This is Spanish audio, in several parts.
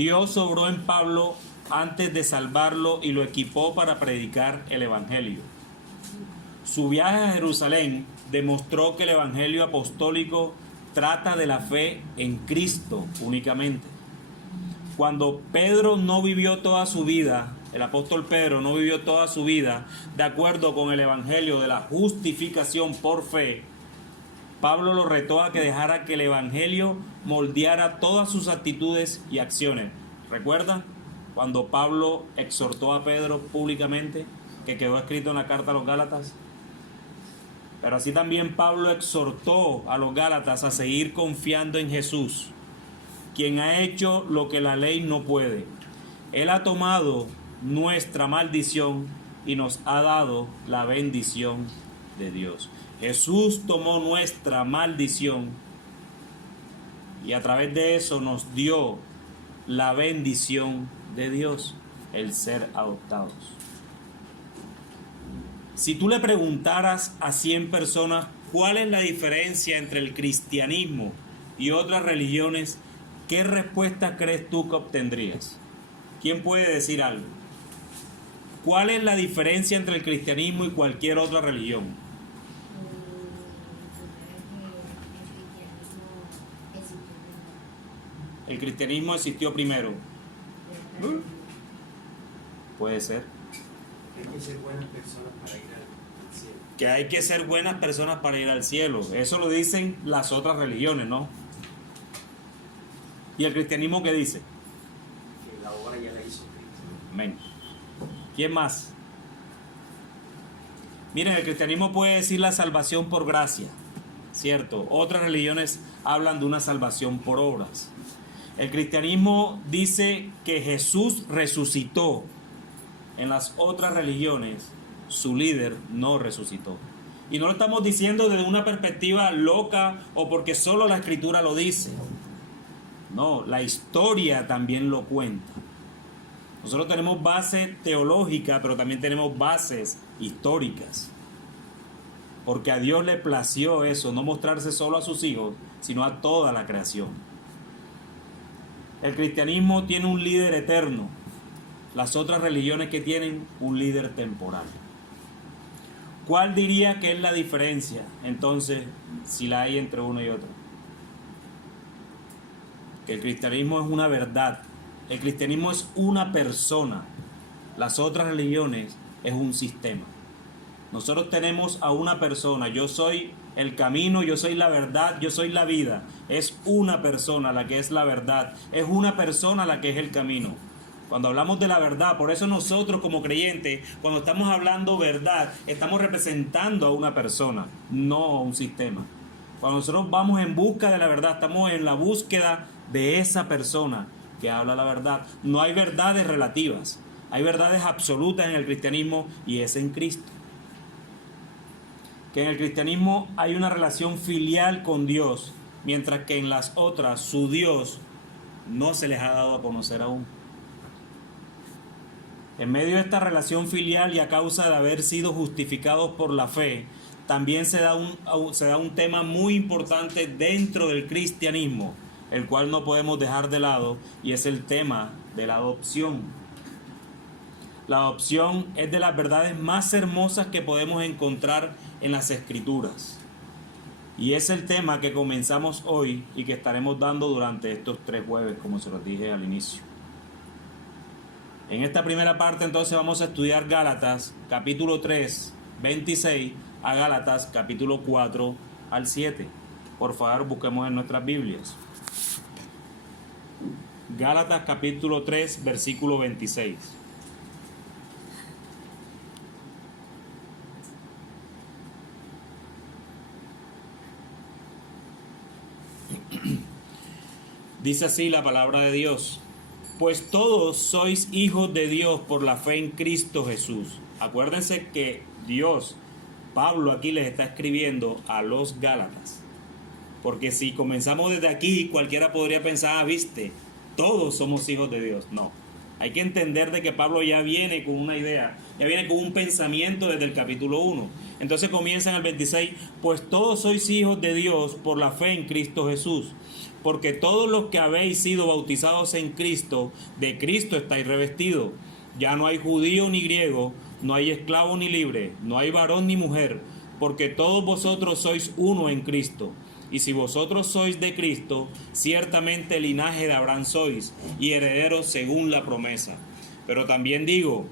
Dios obró en Pablo antes de salvarlo y lo equipó para predicar el Evangelio. Su viaje a Jerusalén demostró que el Evangelio apostólico trata de la fe en Cristo únicamente. Cuando Pedro no vivió toda su vida, el apóstol Pedro no vivió toda su vida de acuerdo con el Evangelio de la justificación por fe, Pablo lo retó a que dejara que el Evangelio moldeara todas sus actitudes y acciones. ¿Recuerdan cuando Pablo exhortó a Pedro públicamente, que quedó escrito en la carta a los Gálatas? Pero así también Pablo exhortó a los Gálatas a seguir confiando en Jesús, quien ha hecho lo que la ley no puede. Él ha tomado nuestra maldición y nos ha dado la bendición de Dios. Jesús tomó nuestra maldición y a través de eso nos dio la bendición de Dios, el ser adoptados. Si tú le preguntaras a 100 personas cuál es la diferencia entre el cristianismo y otras religiones, ¿qué respuesta crees tú que obtendrías? ¿Quién puede decir algo? ¿Cuál es la diferencia entre el cristianismo y cualquier otra religión? El cristianismo existió primero. Puede ser. Hay que ser buenas personas para ir al cielo. Que hay que ser buenas personas para ir al cielo. Eso lo dicen las otras religiones, ¿no? ¿Y el cristianismo qué dice? Que la obra ya la hizo Cristo. Amén. ¿Quién más? Miren, el cristianismo puede decir la salvación por gracia, ¿cierto? Otras religiones hablan de una salvación por obras. El cristianismo dice que Jesús resucitó. En las otras religiones, su líder no resucitó. Y no lo estamos diciendo desde una perspectiva loca o porque solo la escritura lo dice. No, la historia también lo cuenta. Nosotros tenemos base teológica, pero también tenemos bases históricas. Porque a Dios le plació eso, no mostrarse solo a sus hijos, sino a toda la creación. El cristianismo tiene un líder eterno. Las otras religiones que tienen un líder temporal. ¿Cuál diría que es la diferencia, entonces, si la hay entre uno y otro? Que el cristianismo es una verdad. El cristianismo es una persona. Las otras religiones es un sistema. Nosotros tenemos a una persona. Yo soy el camino, yo soy la verdad, yo soy la vida. Es una persona la que es la verdad. Es una persona la que es el camino. Cuando hablamos de la verdad, por eso nosotros como creyentes, cuando estamos hablando verdad, estamos representando a una persona, no a un sistema. Cuando nosotros vamos en busca de la verdad, estamos en la búsqueda de esa persona que habla la verdad. No hay verdades relativas, hay verdades absolutas en el cristianismo y es en Cristo. Que en el cristianismo hay una relación filial con Dios, mientras que en las otras su Dios no se les ha dado a conocer aún. En medio de esta relación filial y a causa de haber sido justificados por la fe, también se da un tema muy importante dentro del cristianismo, el cual no podemos dejar de lado, y es el tema de la adopción. La adopción es de las verdades más hermosas que podemos encontrar en las Escrituras. Y es el tema que comenzamos hoy y que estaremos dando durante estos 3 jueves, como se los dije al inicio. En esta primera parte entonces vamos a estudiar Gálatas capítulo 3, 26 a Gálatas capítulo 4 al 7. Por favor, busquemos en nuestras Biblias. Gálatas capítulo 3, versículo 26. Dice así la palabra de Dios: pues todos sois hijos de Dios por la fe en Cristo Jesús. Acuérdense que Dios, Pablo aquí les está escribiendo a los Gálatas. Porque si comenzamos desde aquí, cualquiera podría pensar, viste, todos somos hijos de Dios. No, hay que entender de que Pablo ya viene con una idea, ya viene con un pensamiento desde el capítulo 1. Entonces comienza en el 26, pues todos sois hijos de Dios por la fe en Cristo Jesús. porque todos los que habéis sido bautizados en Cristo, de Cristo estáis revestidos. Ya no hay judío ni griego, no hay esclavo ni libre, no hay varón ni mujer, porque todos vosotros sois uno en Cristo. Y si vosotros sois de Cristo, ciertamente linaje de Abraham sois, y herederos según la promesa. Pero también digo,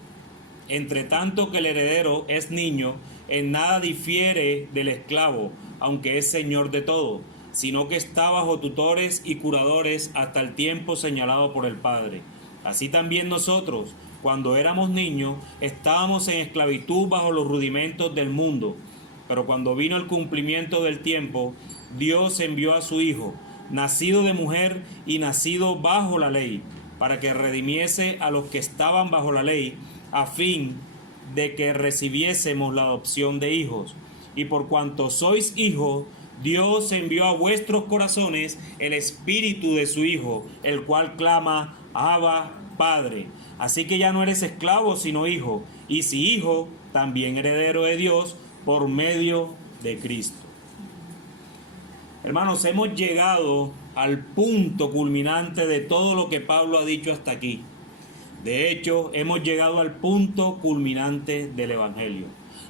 entre tanto que el heredero es niño, en nada difiere del esclavo, aunque es señor de todo, sino que está bajo tutores y curadores hasta el tiempo señalado por el Padre. Así también nosotros, cuando éramos niños, estábamos en esclavitud bajo los rudimentos del mundo. Pero cuando vino el cumplimiento del tiempo, Dios envió a su Hijo, nacido de mujer y nacido bajo la ley, para que redimiese a los que estaban bajo la ley, a fin de que recibiésemos la adopción de hijos. Y por cuanto sois hijos, Dios envió a vuestros corazones el espíritu de su Hijo, el cual clama, Abba, Padre. Así que ya no eres esclavo, sino hijo, y si hijo, también heredero de Dios por medio de Cristo. Hermanos, hemos llegado al punto culminante de todo lo que Pablo ha dicho hasta aquí. De hecho, hemos llegado al punto culminante del Evangelio.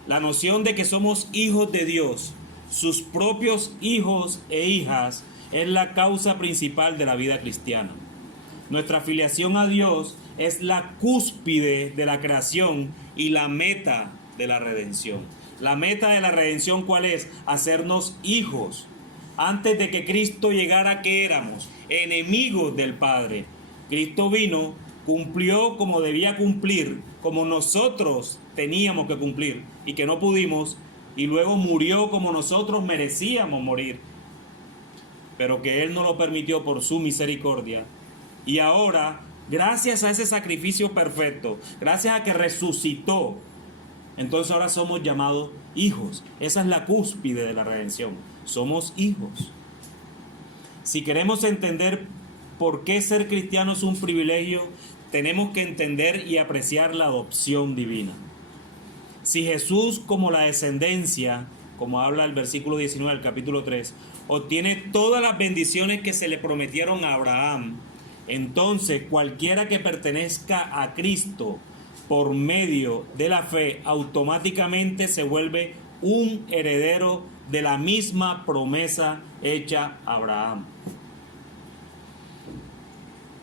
La noción de que somos hijos de Dios, sus propios hijos e hijas, es la causa principal de la vida cristiana. Nuestra filiación a Dios es la cúspide de la creación y la meta de la redención. La meta de la redención, ¿cuál es? Hacernos hijos. Antes de que Cristo llegara, ¿qué éramos? Enemigos del Padre. Cristo vino, cumplió como debía cumplir, como nosotros teníamos que cumplir y que no pudimos, y luego murió como nosotros merecíamos morir, pero que Él no lo permitió por su misericordia. Y ahora, gracias a ese sacrificio perfecto, gracias a que resucitó, entonces ahora somos llamados hijos. Esa es la cúspide de la redención. Somos hijos. Si queremos entender por qué ser cristiano es un privilegio, tenemos que entender y apreciar la adopción divina. Si Jesús, como la descendencia, como habla el versículo 19 del capítulo 3, obtiene todas las bendiciones que se le prometieron a Abraham, entonces cualquiera que pertenezca a Cristo por medio de la fe automáticamente se vuelve un heredero de la misma promesa hecha a Abraham.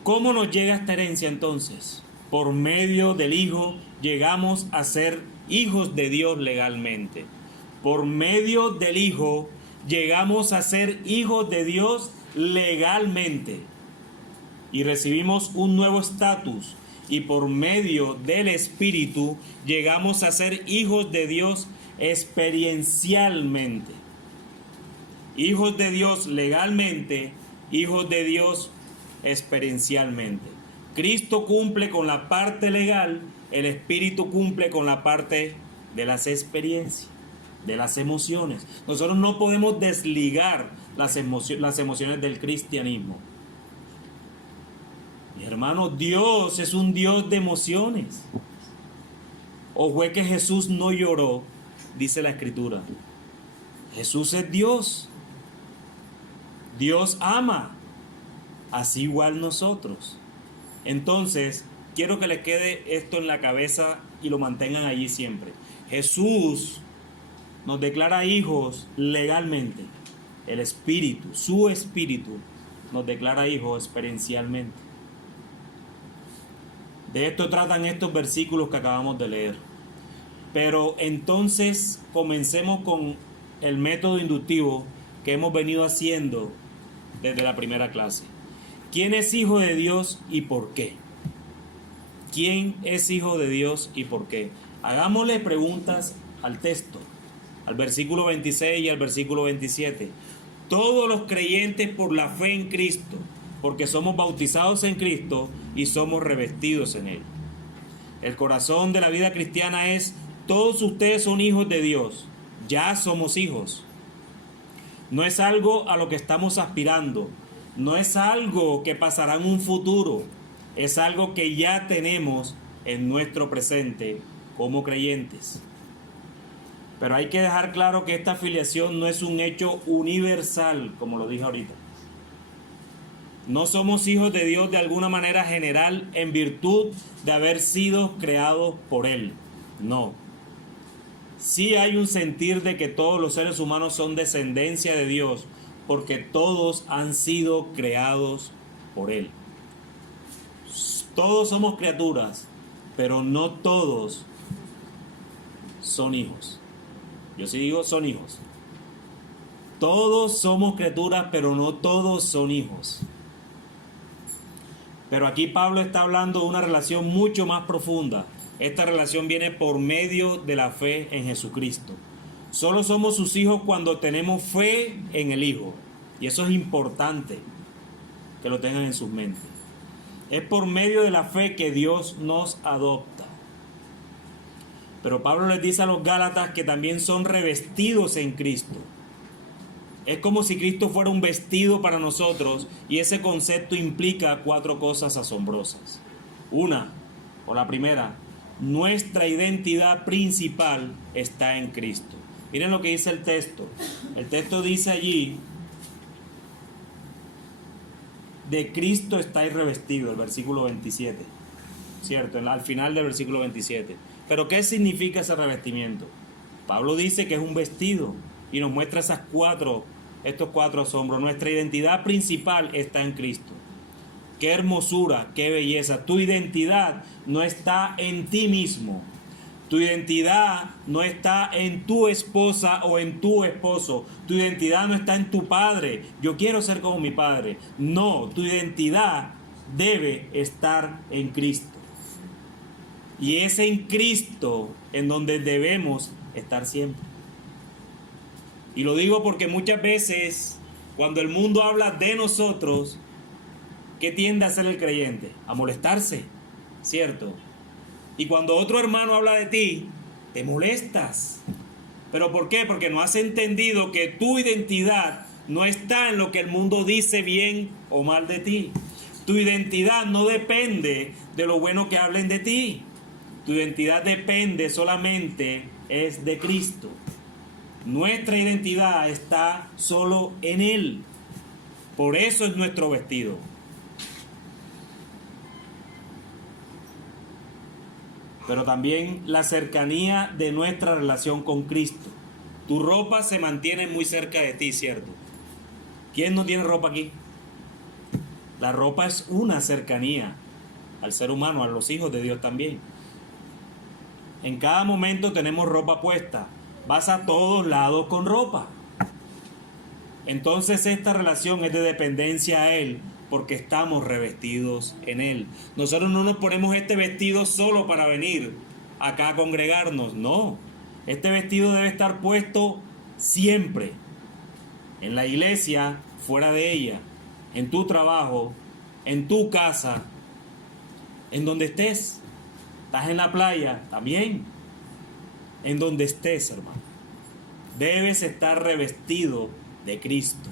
¿Cómo nos llega esta herencia entonces? Por medio del Hijo llegamos a ser hijos de Dios legalmente. Por medio del Hijo llegamos a ser hijos de Dios legalmente. Y recibimos un nuevo estatus. Y por medio del Espíritu llegamos a ser hijos de Dios experiencialmente. Hijos de Dios legalmente, hijos de Dios experiencialmente. Cristo cumple con la parte legal, el Espíritu cumple con la parte de las experiencias, de las emociones. Nosotros no podemos desligar las emociones del cristianismo. Mi hermano, Dios es un Dios de emociones. ¿O fue que Jesús no lloró? Dice la Escritura. Jesús es Dios. Dios ama. Así igual nosotros. Entonces, quiero que les quede esto en la cabeza y lo mantengan allí siempre. Jesús nos declara hijos legalmente. El Espíritu, su Espíritu, nos declara hijos experiencialmente. De esto tratan estos versículos que acabamos de leer. Pero entonces comencemos con el método inductivo que hemos venido haciendo desde la primera clase. ¿Quién es hijo de Dios y por qué? ¿Quién es hijo de Dios y por qué? Hagámosle preguntas al texto, al versículo 26 y al versículo 27. Todos los creyentes por la fe en Cristo, porque somos bautizados en Cristo y somos revestidos en Él. El corazón de la vida cristiana es: todos ustedes son hijos de Dios, ya somos hijos. No es algo a lo que estamos aspirando, no es algo que pasará en un futuro, es algo que ya tenemos en nuestro presente como creyentes. Pero hay que dejar claro que esta filiación no es un hecho universal, como lo dije ahorita. No somos hijos de Dios de alguna manera general en virtud de haber sido creados por Él. No. Sí hay un sentir de que todos los seres humanos son descendencia de Dios, porque todos han sido creados por Él. Todos somos criaturas, pero no todos son hijos. Yo sí digo son hijos. Todos somos criaturas, pero no todos son hijos. Pero aquí Pablo está hablando de una relación mucho más profunda. Esta relación viene por medio de la fe en Jesucristo. Solo somos sus hijos cuando tenemos fe en el Hijo. Y eso es importante que lo tengan en sus mentes. Es por medio de la fe que Dios nos adopta. Pero Pablo les dice a los Gálatas que también son revestidos en Cristo. Es como si Cristo fuera un vestido para nosotros, y ese concepto implica 4 cosas asombrosas. La primera, nuestra identidad principal está en Cristo. Miren lo que dice el texto. El texto dice allí, de Cristo estáis revestidos, el versículo 27. ¿Cierto? Al final del versículo 27. Pero ¿qué significa ese revestimiento? Pablo dice que es un vestido y nos muestra estos 4 asombros. Nuestra identidad principal está en Cristo. Qué hermosura, qué belleza. Tu identidad no está en ti mismo. Tu identidad no está en tu esposa o en tu esposo. Tu identidad no está en tu padre. Yo quiero ser como mi padre. No, tu identidad debe estar en Cristo. Y es en Cristo en donde debemos estar siempre. Y lo digo porque muchas veces, cuando el mundo habla de nosotros, ¿qué tiende a hacer el creyente? A molestarse, ¿cierto? Y cuando otro hermano habla de ti, te molestas. ¿Pero por qué? Porque no has entendido que tu identidad no está en lo que el mundo dice bien o mal de ti. Tu identidad no depende de lo bueno que hablen de ti. Tu identidad depende solamente es de Cristo. Nuestra identidad está solo en Él. Por eso es nuestro vestido. Pero también la cercanía de nuestra relación con Cristo. Tu ropa se mantiene muy cerca de ti, ¿cierto? ¿Quién no tiene ropa aquí? La ropa es una cercanía al ser humano, a los hijos de Dios también. En cada momento tenemos ropa puesta. Vas a todos lados con ropa. Entonces esta relación es de dependencia a Él, porque estamos revestidos en Él. Nosotros no nos ponemos este vestido solo para venir acá a congregarnos, no. Este vestido debe estar puesto siempre. En la iglesia, fuera de ella, en tu trabajo, en tu casa, en donde estés. Estás en la playa, también. En donde estés, hermano. Debes estar revestido de Cristo.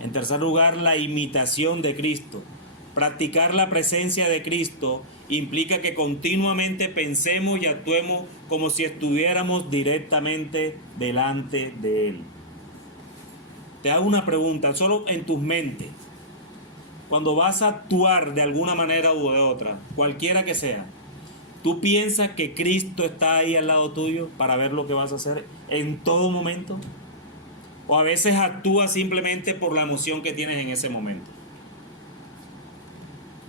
En tercer lugar, la imitación de Cristo. Practicar la presencia de Cristo implica que continuamente pensemos y actuemos como si estuviéramos directamente delante de Él. Te hago una pregunta, solo en tus mentes. Cuando vas a actuar de alguna manera u de otra, cualquiera que sea, ¿tú piensas que Cristo está ahí al lado tuyo para ver lo que vas a hacer en todo momento? ¿O a veces actúas simplemente por la emoción que tienes en ese momento?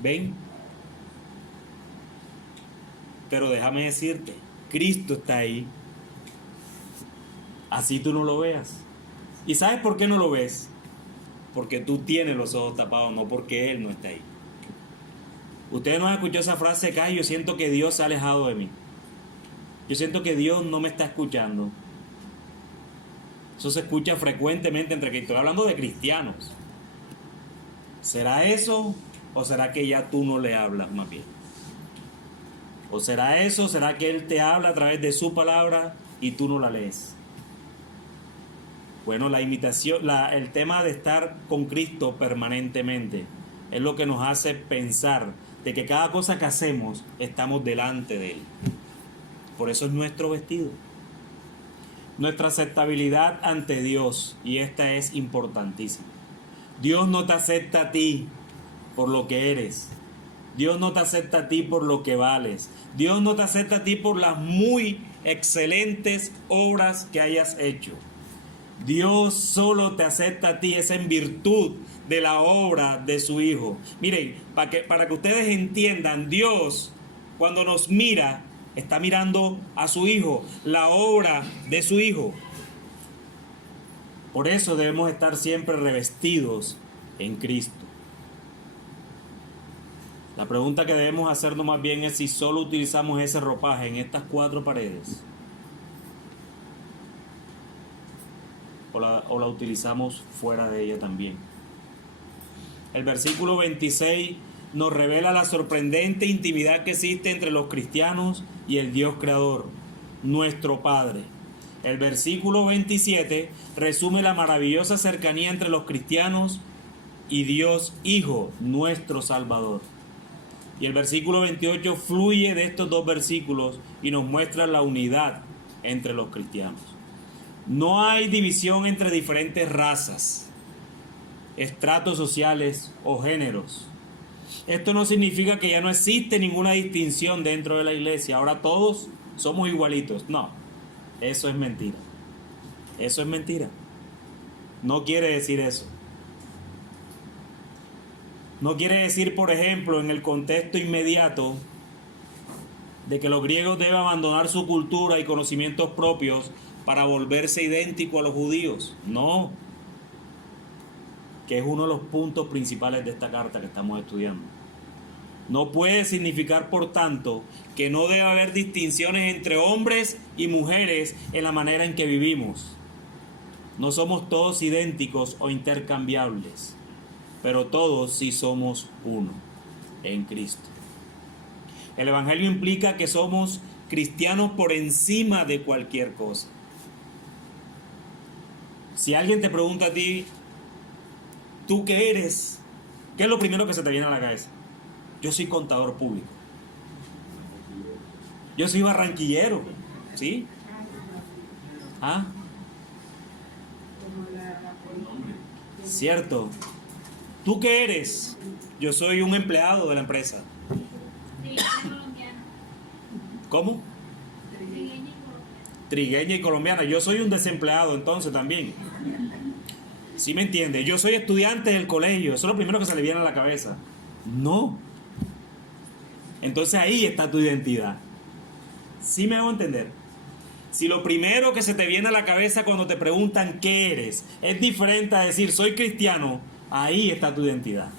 ¿Ven? Pero déjame decirte, Cristo está ahí. Así tú no lo veas. ¿Y sabes por qué no lo ves? Porque tú tienes los ojos tapados, no porque Él no está ahí. Ustedes no han escuchado esa frase que yo siento que Dios se ha alejado de mí. Yo siento que Dios no me está escuchando. Eso se escucha frecuentemente entre cristianos. Estoy hablando de cristianos. ¿Será eso? ¿O será que ya tú no le hablas más bien? ¿O será eso? ¿Será que Él te habla a través de su palabra y tú no la lees? Bueno, la imitación, el tema de estar con Cristo permanentemente es lo que nos hace pensar de que cada cosa que hacemos estamos delante de Él. Por eso es nuestro vestido. Nuestra aceptabilidad ante Dios, y esta es importantísima. Dios no te acepta a ti por lo que eres. Dios no te acepta a ti por lo que vales. Dios no te acepta a ti por las muy excelentes obras que hayas hecho. Dios solo te acepta a ti, es en virtud de la obra de su Hijo. Miren, para que ustedes entiendan, Dios cuando nos mira, está mirando a su Hijo, la obra de su Hijo. Por eso debemos estar siempre revestidos en Cristo. La pregunta que debemos hacernos más bien es si solo utilizamos ese ropaje en estas 4 paredes o la utilizamos fuera de ella también. El versículo 26 nos revela la sorprendente intimidad que existe entre los cristianos y el Dios creador, nuestro Padre. El versículo 27 resume la maravillosa cercanía entre los cristianos y Dios Hijo, nuestro Salvador. Y el versículo 28 fluye de estos 2 versículos y nos muestra la unidad entre los cristianos. No hay división entre diferentes razas, estratos sociales o géneros. Esto no significa que ya no existe ninguna distinción dentro de la iglesia. Ahora todos somos igualitos. No, eso es mentira. Eso es mentira. No quiere decir eso. No quiere decir, por ejemplo, en el contexto inmediato, de que los griegos deben abandonar su cultura y conocimientos propios para volverse idénticos a los judíos. No. Que es uno de los puntos principales de esta carta que estamos estudiando. No puede significar, por tanto, que no debe haber distinciones entre hombres y mujeres en la manera en que vivimos. No somos todos idénticos o intercambiables, pero todos sí somos uno en Cristo. El Evangelio implica que somos cristianos por encima de cualquier cosa. Si alguien te pregunta a ti, ¿tú qué eres? ¿Qué es lo primero que se te viene a la cabeza? Yo soy contador público. Yo soy barranquillero. ¿Sí? ¿Ah? Cierto. ¿Tú qué eres? Yo soy un empleado de la empresa. ¿Cómo? Trigueña y colombiana. Yo soy un desempleado entonces también. ¿Sí me entiende? Yo soy estudiante del colegio. Eso es lo primero que se le viene a la cabeza. No. Entonces ahí está tu identidad. ¿Sí me hago entender? Si lo primero que se te viene a la cabeza cuando te preguntan qué eres es diferente a decir soy cristiano, ahí está tu identidad.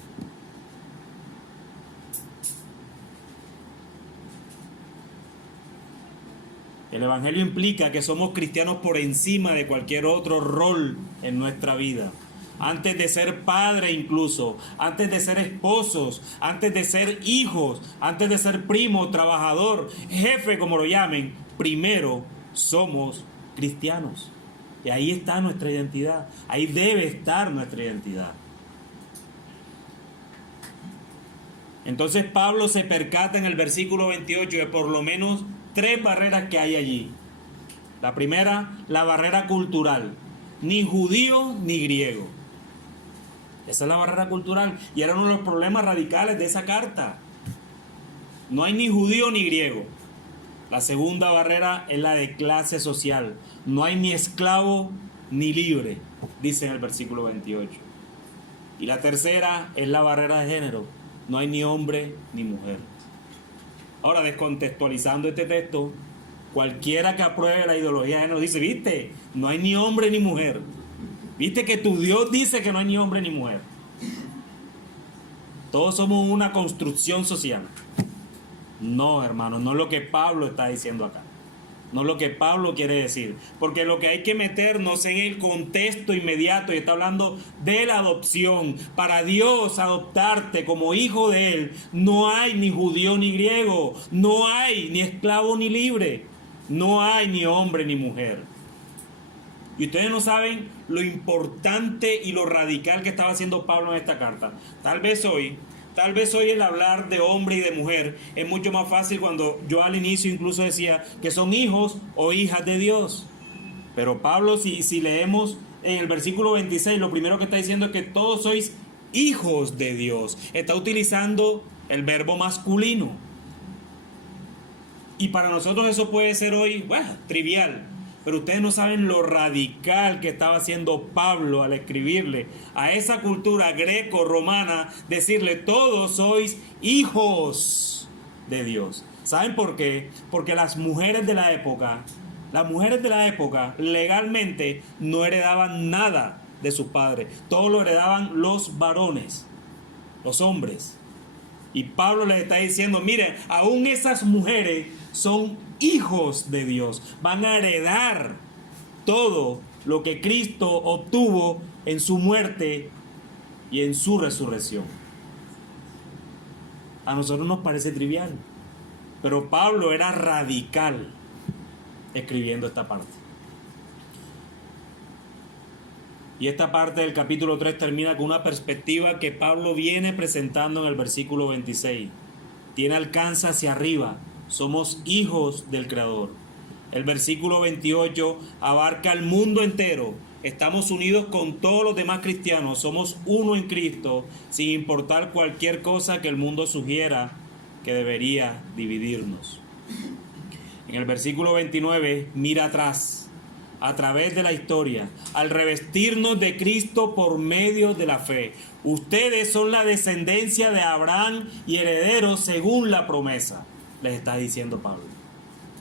El Evangelio implica que somos cristianos por encima de cualquier otro rol en nuestra vida. Antes de ser padre incluso, antes de ser esposos, antes de ser hijos, antes de ser primo, trabajador, jefe, como lo llamen, primero somos cristianos. Y ahí está nuestra identidad. Ahí debe estar nuestra identidad. Entonces Pablo se percata en el versículo 28 de por lo menos 3 barreras que hay allí. La primera, la barrera cultural. Ni judío ni griego. Esa es la barrera cultural. Y era uno de los problemas radicales de esa carta. No hay ni judío ni griego. La segunda barrera es la de clase social. No hay ni esclavo ni libre, dice en el versículo 28. Y la tercera es la barrera de género. No hay ni hombre ni mujer. Ahora, descontextualizando este texto, cualquiera que apruebe la ideología de género dice, ¿viste? No hay ni hombre ni mujer. ¿Viste que tu Dios dice que no hay ni hombre ni mujer? Todos somos una construcción social. No, hermano, no es lo que Pablo está diciendo acá. No es lo que Pablo quiere decir. Porque lo que hay que meternos en el contexto inmediato, y está hablando de la adopción. Para Dios adoptarte como hijo de Él, no hay ni judío ni griego. No hay ni esclavo ni libre. No hay ni hombre ni mujer. Y ustedes no saben lo importante y lo radical que estaba haciendo Pablo en esta carta. Tal vez hoy el hablar de hombre y de mujer es mucho más fácil cuando yo al inicio incluso decía que son hijos o hijas de Dios. Pero Pablo, si leemos en el versículo 26, lo primero que está diciendo es que todos sois hijos de Dios. Está utilizando el verbo masculino. Y para nosotros eso puede ser hoy, bueno, trivial. Pero ustedes no saben lo radical que estaba haciendo Pablo al escribirle a esa cultura greco-romana, decirle, todos sois hijos de Dios. ¿Saben por qué? Porque las mujeres de la época legalmente no heredaban nada de sus padres. Todo lo heredaban los varones, los hombres. Y Pablo les está diciendo, miren, aún esas mujeres son hijos de Dios. Van a heredar todo lo que Cristo obtuvo en su muerte y en su resurrección. A nosotros nos parece trivial, pero Pablo era radical escribiendo esta parte. Y esta parte del capítulo 3 termina con una perspectiva que Pablo viene presentando en el versículo 26. Tiene alcance hacia arriba. Somos hijos del Creador. El versículo 28 abarca el mundo entero. Estamos unidos con todos los demás cristianos. Somos uno en Cristo, sin importar cualquier cosa que el mundo sugiera que debería dividirnos. En el versículo 29, mira atrás, a través de la historia, al revestirnos de Cristo por medio de la fe. Ustedes son la descendencia de Abraham y herederos según la promesa, les está diciendo Pablo.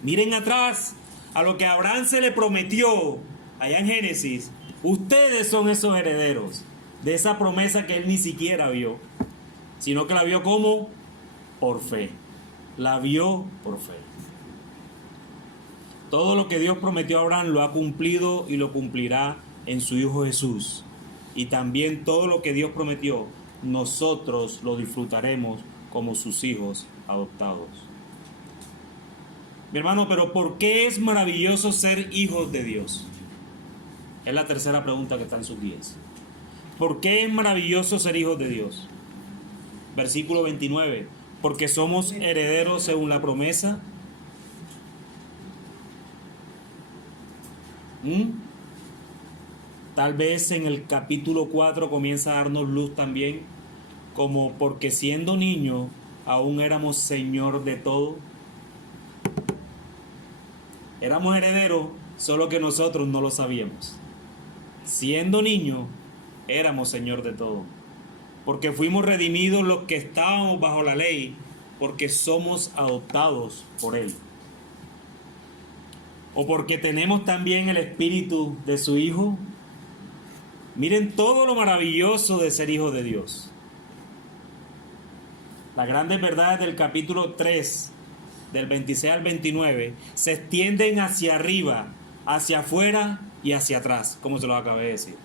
Miren atrás a lo que a Abraham se le prometió allá en Génesis. Ustedes son esos herederos de esa promesa que él ni siquiera vio, sino que la vio como por fe. La vio por fe. Todo lo que Dios prometió a Abraham lo ha cumplido y lo cumplirá en su Hijo Jesús. Y también todo lo que Dios prometió, nosotros lo disfrutaremos como sus hijos adoptados. Mi hermano, pero ¿por qué es maravilloso ser hijos de Dios? Es la tercera pregunta que está en sus guías. ¿Por qué es maravilloso ser hijos de Dios? Versículo 29. Porque somos herederos según la promesa. Tal vez en el capítulo 4 comienza a darnos luz también, como porque siendo niños aún éramos señor de todo. Éramos herederos, solo que nosotros no lo sabíamos. Siendo niños éramos señor de todo, porque fuimos redimidos los que estábamos bajo la ley, porque somos adoptados por Él. O porque tenemos también el espíritu de su Hijo. Miren todo lo maravilloso de ser hijos de Dios. Las grandes verdades del capítulo 3, del 26 al 29, se extienden hacia arriba, hacia afuera y hacia atrás, como se lo acabé de decir.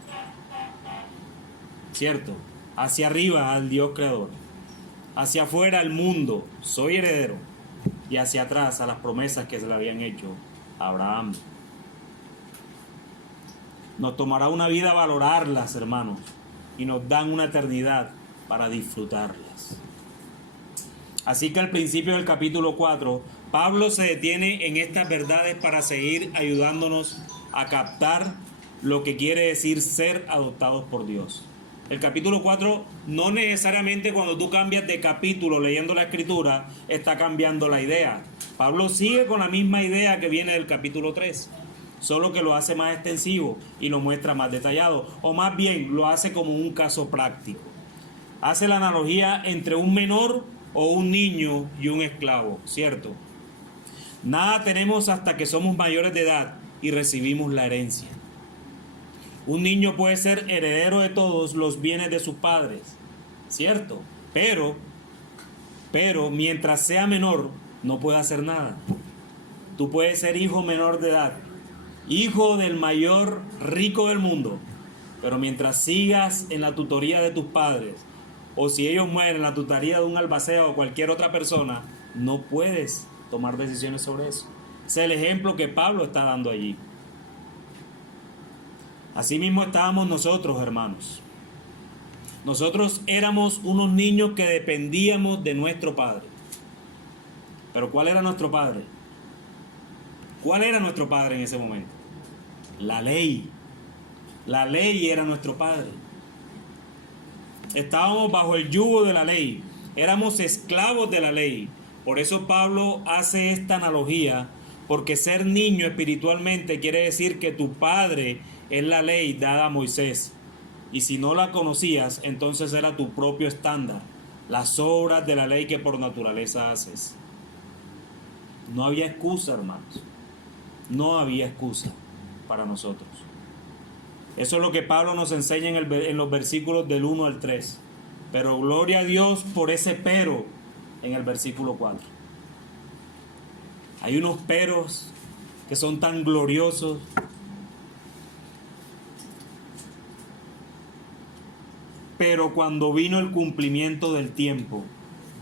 ¿Cierto? Hacia arriba al Dios creador. Hacia afuera al mundo, soy heredero. Y hacia atrás a las promesas que se le habían hecho a Abraham. Nos tomará una vida valorarlas, hermanos, y nos dan una eternidad para disfrutarlas. Así que al principio del capítulo 4, Pablo se detiene en estas verdades para seguir ayudándonos a captar lo que quiere decir ser adoptados por Dios. El capítulo 4 no necesariamente cuando tú cambias de capítulo leyendo la escritura está cambiando la idea. Pablo sigue con la misma idea que viene del capítulo 3, solo que lo hace más extensivo y lo muestra más detallado, o más bien lo hace como un caso práctico. Hace la analogía entre un menor o un niño y un esclavo, ¿cierto? Nada tenemos hasta que somos mayores de edad y recibimos la herencia. Un niño puede ser heredero de todos los bienes de sus padres, ¿cierto? Pero mientras sea menor, no puede hacer nada. Tú puedes ser hijo menor de edad, hijo del mayor rico del mundo, pero mientras sigas en la tutoría de tus padres, o si ellos mueren en la tutoría de un albacea o cualquier otra persona, no puedes tomar decisiones sobre eso. Ese es el ejemplo que Pablo está dando allí. Asimismo estábamos nosotros, hermanos. Nosotros éramos unos niños que dependíamos de nuestro padre. Pero ¿cuál era nuestro padre? ¿Cuál era nuestro padre en ese momento? La ley. La ley era nuestro padre. Estábamos bajo el yugo de la ley. Éramos esclavos de la ley. Por eso Pablo hace esta analogía, porque ser niño espiritualmente quiere decir que tu padre es la ley dada a Moisés. Y si no la conocías, entonces era tu propio estándar, las obras de la ley que por naturaleza haces. No había excusa, hermanos. No había excusa para nosotros. Eso es lo que Pablo nos enseña en los versículos del 1 al 3. Pero gloria a Dios por ese pero en el versículo 4. Hay unos peros que son tan gloriosos. Pero cuando vino el cumplimiento del tiempo,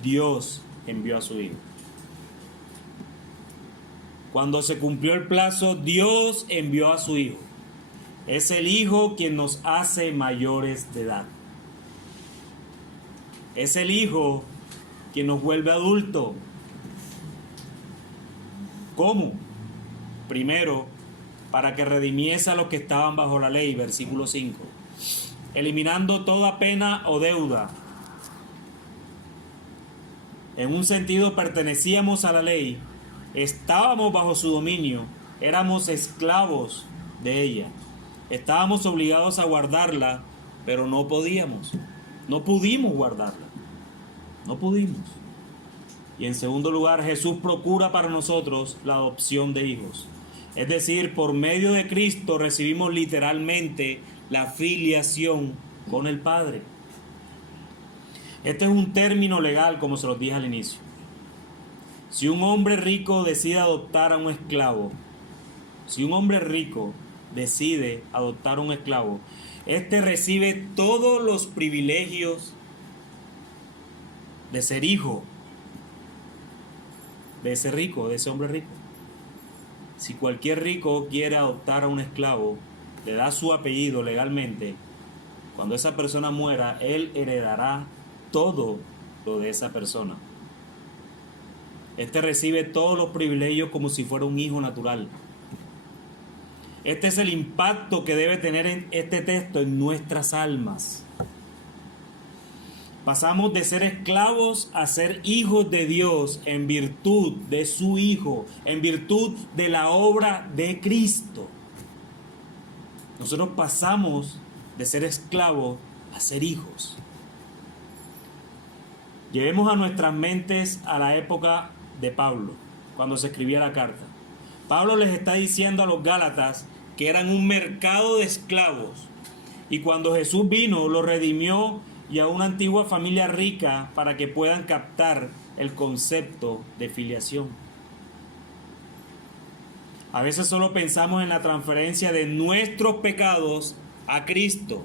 Dios envió a su Hijo. Cuando se cumplió el plazo, Dios envió a su Hijo. Es el Hijo quien nos hace mayores de edad. Es el Hijo quien nos vuelve adultos. ¿Cómo? Primero, para que redimiese a los que estaban bajo la ley, versículo 5. Eliminando toda pena o deuda. En un sentido pertenecíamos a la ley, estábamos bajo su dominio, éramos esclavos de ella. Estábamos obligados a guardarla, pero no podíamos. No pudimos guardarla. No pudimos. Y en segundo lugar, Jesús procura para nosotros la adopción de hijos. Es decir, por medio de Cristo recibimos literalmente la filiación con el Padre. Este es un término legal, como se los dije al inicio. Si un hombre rico decide adoptar a un esclavo, este recibe todos los privilegios de ser hijo de ese rico, de ese hombre rico. Si cualquier rico quiere adoptar a un esclavo, le da su apellido legalmente, cuando esa persona muera, él heredará todo lo de esa persona. Este recibe todos los privilegios como si fuera un hijo natural. Este es el impacto que debe tener en este texto en nuestras almas. Pasamos de ser esclavos a ser hijos de Dios en virtud de su Hijo, en virtud de la obra de Cristo. Nosotros pasamos de ser esclavos a ser hijos. Llevemos a nuestras mentes a la época de Pablo, cuando se escribía la carta. Pablo les está diciendo a los Gálatas que eran un mercado de esclavos. Y cuando Jesús vino, los redimió y a una antigua familia rica para que puedan captar el concepto de filiación. A veces solo pensamos en la transferencia de nuestros pecados a Cristo,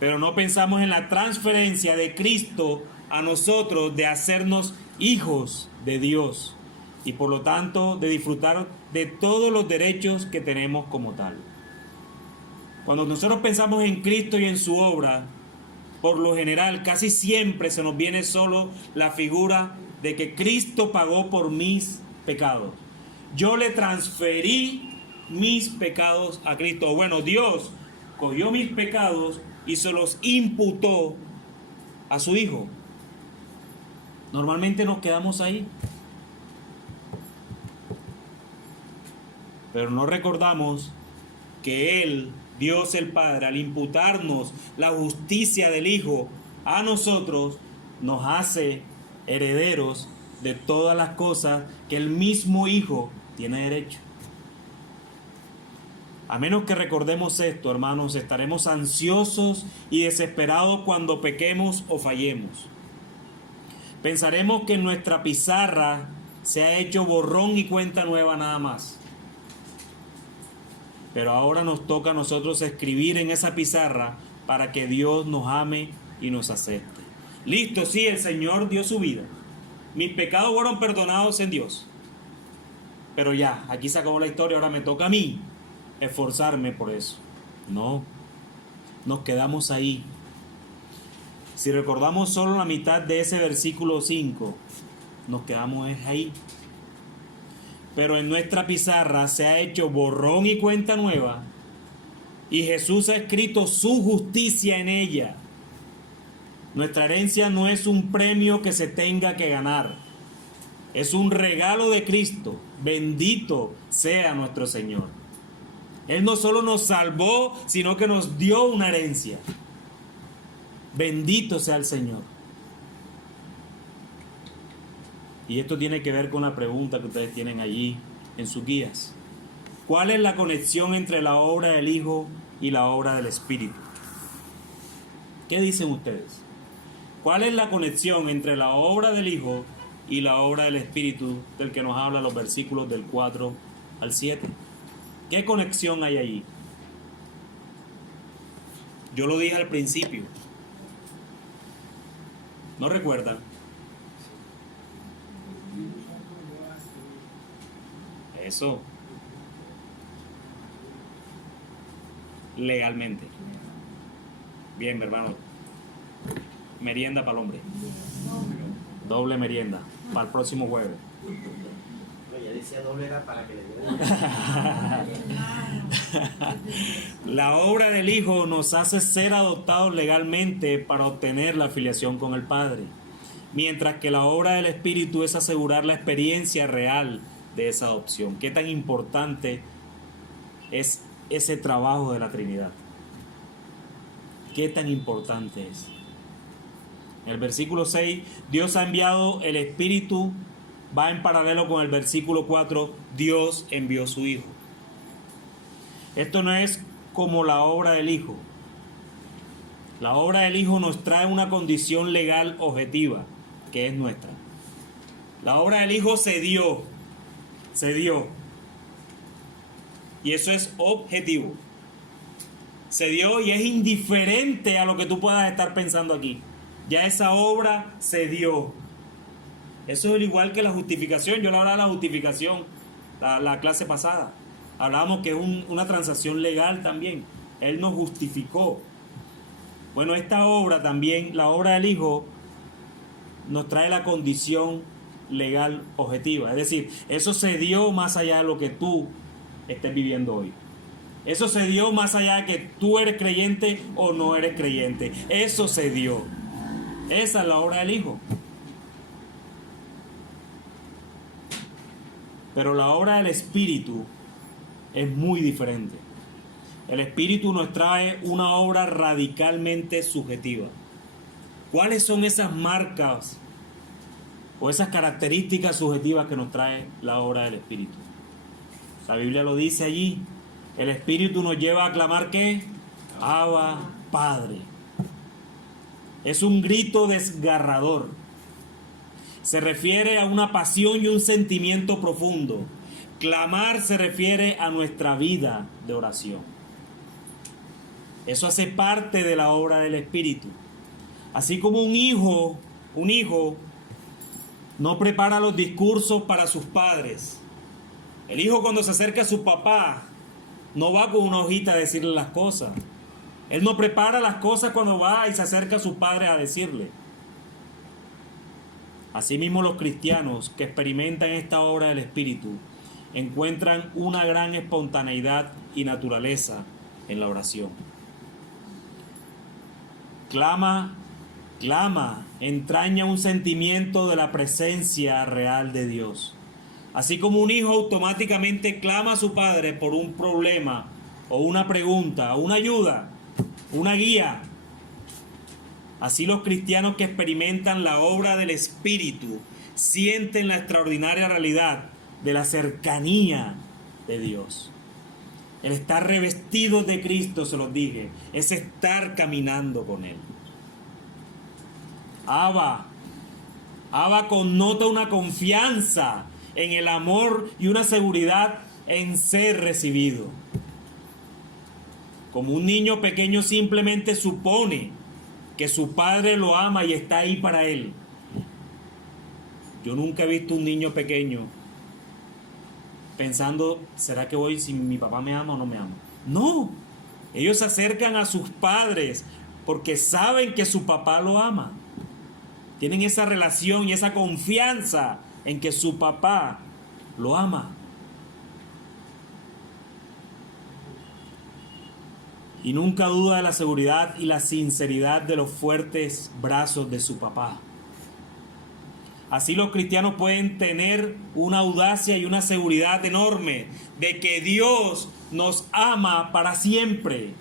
pero no pensamos en la transferencia de Cristo a nosotros de hacernos hijos de Dios y por lo tanto de disfrutar de todos los derechos que tenemos como tal. Cuando nosotros pensamos en Cristo y en su obra, por lo general casi siempre se nos viene solo la figura de que Cristo pagó por mis pecados. Yo le transferí mis pecados a Cristo. Bueno, Dios cogió mis pecados y se los imputó a su Hijo. Normalmente nos quedamos ahí. Pero no recordamos que Él, Dios el Padre, al imputarnos la justicia del Hijo a nosotros, nos hace herederos de todas las cosas que el mismo Hijo tiene derecho. A menos que recordemos esto, hermanos, estaremos ansiosos y desesperados cuando pequemos o fallemos. Pensaremos que nuestra pizarra se ha hecho borrón y cuenta nueva nada más. Pero ahora nos toca a nosotros escribir en esa pizarra para que Dios nos ame y nos acepte. Listo, sí, el Señor dio su vida. Mis pecados fueron perdonados en Dios. Pero ya, aquí se acabó la historia, ahora me toca a mí esforzarme por eso. No, nos quedamos ahí. Si recordamos solo la mitad de ese versículo 5, nos quedamos ahí. Pero en nuestra pizarra se ha hecho borrón y cuenta nueva, y Jesús ha escrito su justicia en ella. Nuestra herencia no es un premio que se tenga que ganar. Es un regalo de Cristo. Bendito sea nuestro Señor. Él no solo nos salvó, sino que nos dio una herencia. Bendito sea el Señor. Y esto tiene que ver con la pregunta que ustedes tienen allí en sus guías. ¿Cuál es la conexión entre la obra del Hijo y la obra del Espíritu? ¿Qué dicen ustedes? ¿Cuál es la conexión entre la obra del Hijo y la obra del Espíritu del que nos habla los versículos del 4 al 7? ¿Qué conexión hay allí? Yo lo dije al principio. ¿No recuerdan? Eso. Legalmente. Bien, mi hermano. Merienda para el hombre. Doble merienda. Para el próximo jueves. No, ya decía doble era para que le dieran. La obra del Hijo nos hace ser adoptados legalmente para obtener la filiación con el Padre. Mientras que la obra del Espíritu es asegurar la experiencia real de esa adopción. ¿Qué tan importante es ese trabajo de la Trinidad? ¿Qué tan importante es? En el versículo 6, Dios ha enviado el Espíritu, va en paralelo con el versículo 4, Dios envió su Hijo. Esto no es como la obra del Hijo. La obra del Hijo nos trae una condición legal objetiva, que es nuestra. La obra del Hijo se dio. Y eso es objetivo. Se dio y es indiferente a lo que tú puedas estar pensando aquí. Ya esa obra se dio. Eso es al igual que la justificación. Yo le hablaba de la justificación la clase pasada. Hablábamos que es una transacción legal también. Él nos justificó. Bueno, esta obra también, la obra del Hijo, nos trae la condición legal objetiva. Es decir, eso se dio más allá de lo que tú estés viviendo hoy. Eso se dio más allá de que tú eres creyente o no eres creyente. Eso se dio. Esa es la obra del Hijo. Pero la obra del Espíritu es muy diferente. El Espíritu nos trae una obra radicalmente subjetiva. ¿Cuáles son esas marcas o esas características subjetivas que nos trae la obra del Espíritu? La Biblia lo dice allí. El Espíritu nos lleva a clamar ¿qué? Abba, Padre. Es un grito desgarrador. Se refiere a una pasión y un sentimiento profundo. Clamar se refiere a nuestra vida de oración. Eso hace parte de la obra del Espíritu. Así como un hijo no prepara los discursos para sus padres. El hijo cuando se acerca a su papá no va con una hojita a decirle las cosas. Él no prepara las cosas cuando va y se acerca a sus padres a decirle. Asimismo, los cristianos que experimentan esta obra del Espíritu encuentran una gran espontaneidad y naturaleza en la oración. Clama, entraña un sentimiento de la presencia real de Dios. Así como un hijo automáticamente clama a su padre por un problema o una pregunta, o una ayuda, una guía. Así los cristianos que experimentan la obra del Espíritu sienten la extraordinaria realidad de la cercanía de Dios. El estar revestidos de Cristo, se los dije, es estar caminando con Él. Abba connota una confianza en el amor y una seguridad en ser recibido. Como un niño pequeño simplemente supone que su padre lo ama y está ahí para él. Yo nunca he visto un niño pequeño pensando, ¿será que voy si mi papá me ama o no me ama? No, ellos se acercan a sus padres porque saben que su papá lo ama. Tienen esa relación y esa confianza en que su papá lo ama. y nunca duda de la seguridad y la sinceridad de los fuertes brazos de su papá. Así los cristianos pueden tener una audacia y una seguridad enorme de que Dios nos ama para siempre.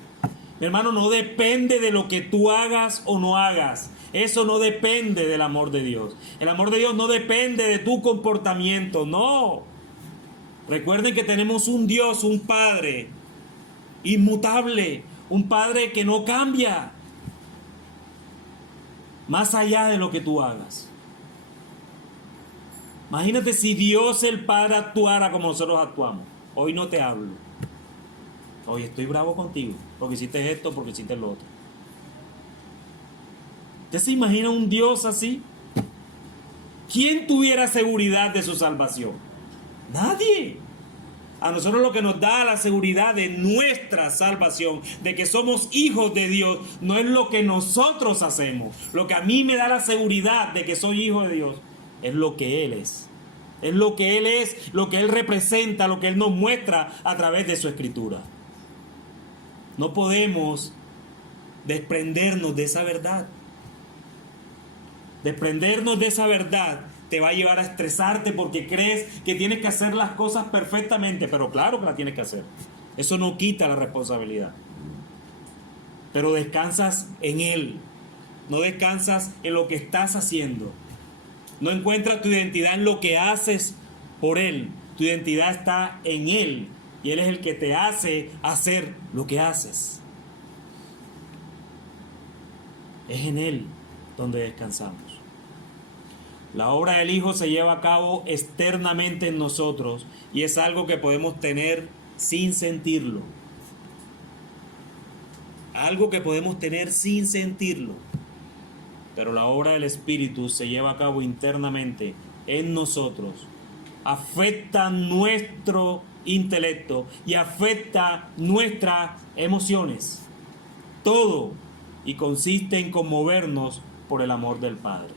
Mi hermano, no depende de lo que tú hagas o no hagas. Eso no depende del amor de Dios. El amor de Dios no depende de tu comportamiento, no. Recuerden que tenemos un Dios, un Padre inmutable, un Padre que no cambia, más allá de lo que tú hagas. Imagínate si Dios el Padre actuara como nosotros actuamos. Hoy no te hablo. Hoy estoy bravo contigo porque hiciste esto, porque hiciste lo otro. ¿Usted se imagina un Dios así? ¿Quién tuviera seguridad de su salvación? Nadie. A nosotros lo que nos da la seguridad de nuestra salvación, de que somos hijos de Dios, no es lo que nosotros hacemos. Lo que a mí me da la seguridad de que soy hijo de Dios es lo que Él es. Es lo que Él es, lo que Él representa, lo que Él nos muestra a través de su Escritura. No podemos desprendernos de esa verdad. Desprendernos de esa verdad te va a llevar a estresarte porque crees que tienes que hacer las cosas perfectamente, pero claro que las tienes que hacer. Eso no quita la responsabilidad. Pero descansas en Él, no descansas en lo que estás haciendo. No encuentras tu identidad en lo que haces por Él. Tu identidad está en Él y Él es el que te hace hacer lo que haces. Es en Él donde descansamos. La obra del Hijo se lleva a cabo externamente en nosotros y es algo que podemos tener sin sentirlo. Algo que podemos tener sin sentirlo. Pero la obra del Espíritu se lleva a cabo internamente en nosotros. Afecta nuestro intelecto y afecta nuestras emociones. Todo. Y consiste en conmovernos por el amor del Padre.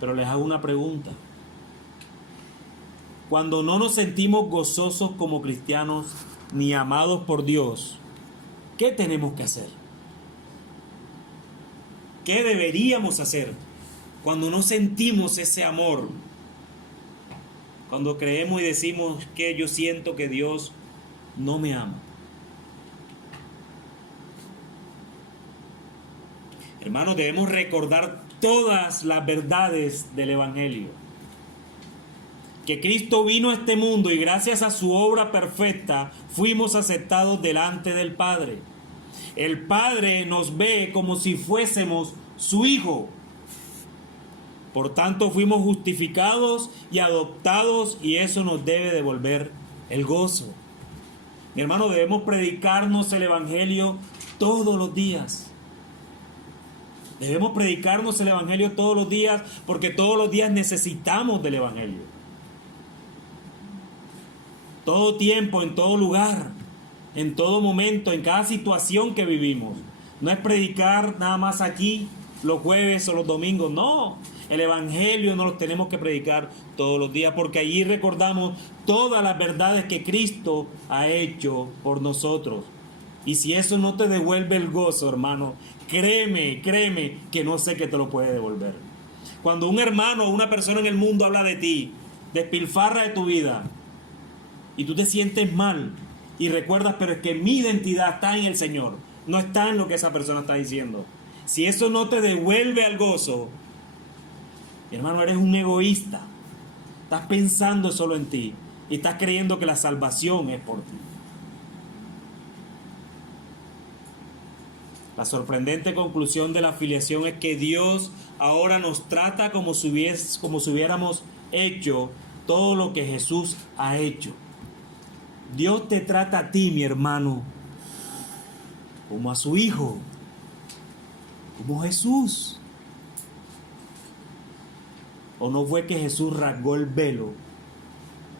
Pero les hago una pregunta. Cuando no nos sentimos gozosos como cristianos ni amados por Dios, ¿qué tenemos que hacer? ¿Qué deberíamos hacer cuando no sentimos ese amor? Cuando creemos y decimos que yo siento que Dios no me ama. Hermanos, debemos recordar todas las verdades del Evangelio. Que Cristo vino a este mundo y gracias a su obra perfecta fuimos aceptados delante del Padre. El Padre nos ve como si fuésemos su Hijo. Por tanto, fuimos justificados y adoptados y eso nos debe devolver el gozo. Mi hermano, debemos predicarnos el Evangelio todos los días. Debemos predicarnos el Evangelio todos los días porque todos los días necesitamos del Evangelio. Todo tiempo, en todo lugar, en todo momento, en cada situación que vivimos. No es predicar nada más aquí los jueves o los domingos, no. El Evangelio nos lo tenemos que predicar todos los días porque allí recordamos todas las verdades que Cristo ha hecho por nosotros. Y si eso no te devuelve el gozo, hermano, créeme que no sé qué te lo puede devolver. Cuando un hermano o una persona en el mundo habla de ti, despilfarra de tu vida, y tú te sientes mal, y recuerdas, pero es que mi identidad está en el Señor, no está en lo que esa persona está diciendo. Si eso no te devuelve al gozo, hermano, eres un egoísta. Estás pensando solo en ti, y estás creyendo que la salvación es por ti. La sorprendente conclusión de la filiación es que Dios ahora nos trata como si hubiéramos hecho todo lo que Jesús ha hecho. Dios te trata a ti, mi hermano, como a su Hijo, como Jesús. ¿O no fue que Jesús rasgó el velo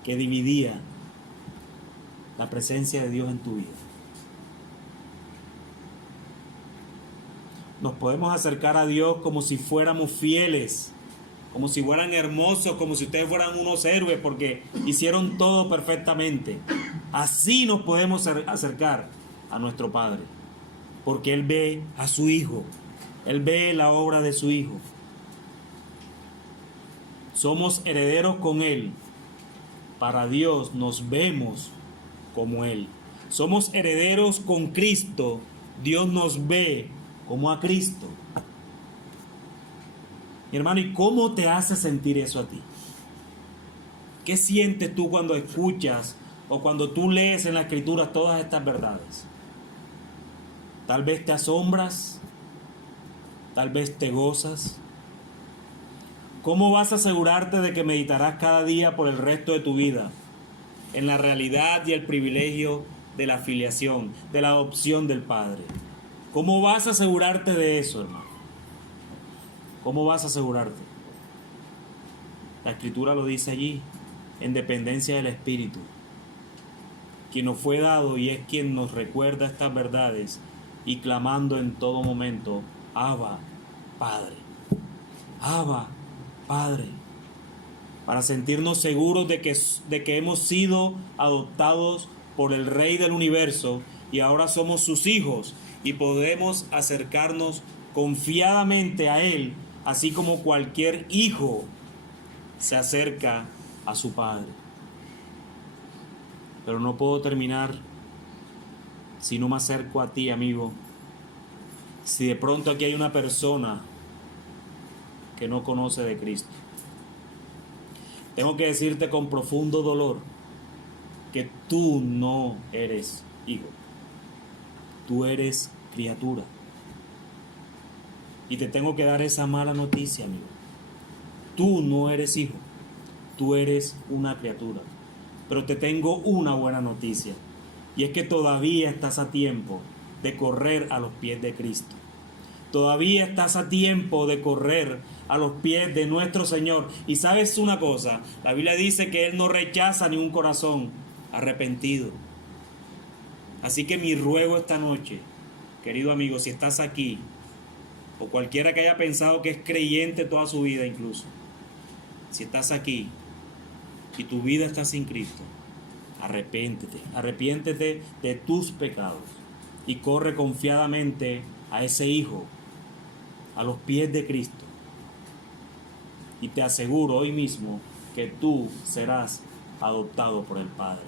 que dividía la presencia de Dios en tu vida? Nos podemos acercar a Dios como si fuéramos fieles, como si fueran hermosos, como si ustedes fueran unos héroes porque hicieron todo perfectamente. Así nos podemos acercar a nuestro Padre, porque Él ve a su Hijo, Él ve la obra de su Hijo. Somos herederos con Él. Para Dios nos vemos como Él. Somos herederos con Cristo. Dios nos ve como a Cristo. Mi hermano, ¿y cómo te hace sentir eso a ti? ¿Qué sientes tú cuando escuchas o cuando tú lees en la Escritura todas estas verdades? Tal vez te asombras, tal vez te gozas. ¿Cómo vas a asegurarte de que meditarás cada día por el resto de tu vida en la realidad y el privilegio de la filiación, de la adopción del Padre? ¿Cómo vas a asegurarte de eso, hermano? ¿Cómo vas a asegurarte? La Escritura lo dice allí, en dependencia del Espíritu, quien nos fue dado y es quien nos recuerda estas verdades y clamando en todo momento, Abba, Padre, Abba, Padre, para sentirnos seguros de que hemos sido adoptados por el Rey del Universo y ahora somos sus hijos y podemos acercarnos confiadamente a Él, así como cualquier hijo se acerca a su Padre. Pero no puedo terminar si no me acerco a ti, amigo. Si de pronto aquí hay una persona que no conoce de Cristo, tengo que decirte con profundo dolor que tú no eres hijo, tú eres criatura. Y te tengo que dar esa mala noticia, amigo. Tú no eres hijo, tú eres una criatura. Pero te tengo una buena noticia, y es que todavía estás a tiempo de correr a los pies de Cristo. Todavía estás a tiempo de correr a los pies de nuestro Señor. Y sabes una cosa, la Biblia dice que Él no rechaza ni un corazón arrepentido. Así que mi ruego esta noche, querido amigo, si estás aquí, o cualquiera que haya pensado que es creyente toda su vida incluso, si estás aquí y tu vida está sin Cristo, arrepiéntete de tus pecados y corre confiadamente a ese Hijo, a los pies de Cristo. Y te aseguro hoy mismo que tú serás adoptado por el Padre.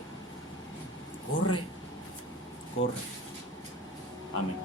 Corre. Amén.